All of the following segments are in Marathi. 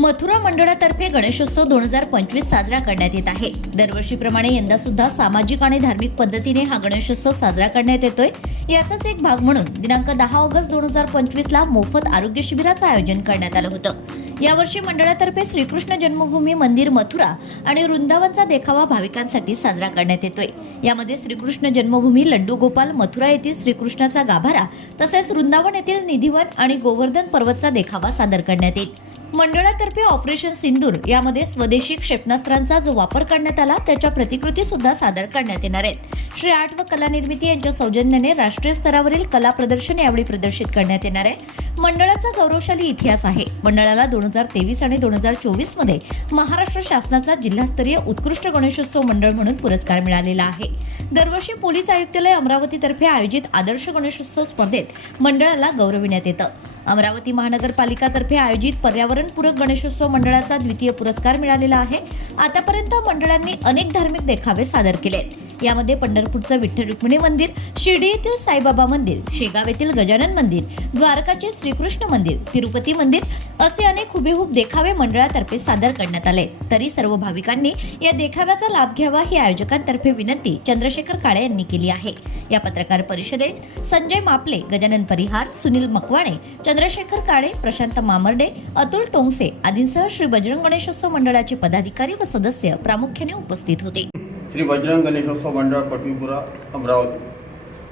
मथुरा मंडळातर्फे गणेशोत्सव दोन हजार पंचवीस साजरा करण्यात येत आहे. दरवर्षीप्रमाणे यंदा सुद्धा सामाजिक आणि धार्मिक पद्धतीने हा गणेशोत्सव साजरा करण्यात येतोय. याचाच एक भाग म्हणून दिनांक दहा ऑगस्ट दोन हजार पंचवीस ला मोफत आरोग्य शिबिराचं आयोजन करण्यात आलं होतं. यावर्षी मंडळातर्फे श्रीकृष्ण जन्मभूमी मंदिर मथुरा आणि वृंदावनचा देखावा भाविकांसाठी साजरा करण्यात येतोय. यामध्ये श्रीकृष्ण जन्मभूमी लड्डू गोपाल मथुरा येथील श्रीकृष्णाचा गाभारा तसेच वृंदावन येथील निधिवन आणि गोवर्धन पर्वतचा देखावा सादर करण्यात येईल. मंडळातर्फे ऑपरेशन सिंदूर यामध्ये स्वदेशी क्षेपणास्त्रांचा जो वापर करण्यात आला त्याच्या प्रतिकृती सुद्धा सादर करण्यात येणार आहेत. श्री आर्ट व कला निर्मिती यांच्या सौजन्याने राष्ट्रीय स्तरावरील कला प्रदर्शन यावेळी प्रदर्शित करण्यात येणार आहे. मंडळाचा गौरवशाली इतिहास आहे. मंडळाला दोन हजार तेवीस आणि दोन हजार चोवीसमध्ये महाराष्ट्र शासनाचा जिल्हास्तरीय उत्कृष्ट गणेशोत्सव मंडळ म्हणून पुरस्कार मिळालेला आहे. दरवर्षी पोलीस आयुक्तालय अमरावतीतर्फे आयोजित आदर्श गणेशोत्सव स्पर्धेत मंडळाला गौरविण्यात येतं. अमरावती महानगरपालिकातर्फे आयोजित पर्यावरणपूरक गणेशोत्सव मंडळाचा द्वितीय पुरस्कार मिळालेला आहे. आतापर्यंत मंडळांनी अनेक धार्मिक देखावे सादर केले आहेत यामध्ये पंढरपूरचं विठ्ठल रुक्मिणी मंदिर शिर्डी येथील साईबाबा मंदिर शेगाव येथील गजानन मंदिर द्वारकाचे श्रीकृष्ण मंदिर तिरुपती मंदिर असे अनेक हुबेहूब देखावे मंडळातर्फे सादर करण्यात आले. तरी सर्व भाविकांनी या देखाव्याचा लाभ घ्यावा ही आयोजकांतर्फे विनंती चंद्रशेखर काळे यांनी केली आहे. या पत्रकार परिषदेत संजय मापले गजानन परिहार सुनील मकवाणे चंद्रशेखर काळे प्रशांत मामर्डे अतुल टोंगसे आदींसह श्री बजरंग गणेशोत्सव मंडळाचे पदाधिकारी व सदस्य प्रामुख्याने उपस्थित होते. श्री बजरंग गणेशोत्सव मंडळ पटवीपुरा अमरावती.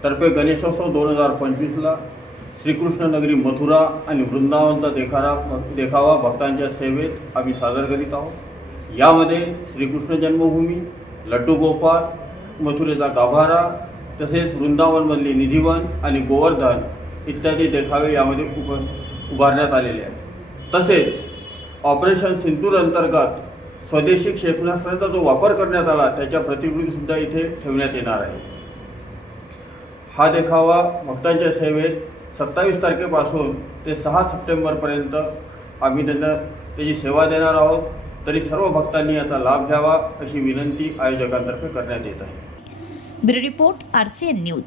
तर्फे गणेशोत्सव दोन हजार पंचवीसला श्रीकृष्णनगरी मथुरा आणि वृंदावनचा देखारा देखावा भक्तांच्या सेवेत आम्ही सादर करीत आहोत. यामध्ये श्रीकृष्ण जन्मभूमी लड्डू गोपाल मथुरेचा गाभारा तसेच वृंदावनमधले निधिवन आणि गोवर्धन इत्यादी देखावे यामध्ये उभ उभारण्यात आलेले आहेत. तसेच ऑपरेशन सिंदूर अंतर्गत स्वदेशी क्षेपणास्त्रांचा जो वापर करण्यात आला त्याच्या प्रतिकृतीसुद्धा इथे ठेवण्यात येणार आहे. हा देखावा भक्तांच्या सेवेत सत्तावीस तारखेपासून ते सहा सप्टेंबरपर्यंत आम्ही त्यांना त्याची सेवा देणार आहोत. तरी सर्व भक्तांनी याचा लाभ घ्यावा अशी विनंती आयोजकांतर्फे करण्यात येत आहे. Bureau report RCN news.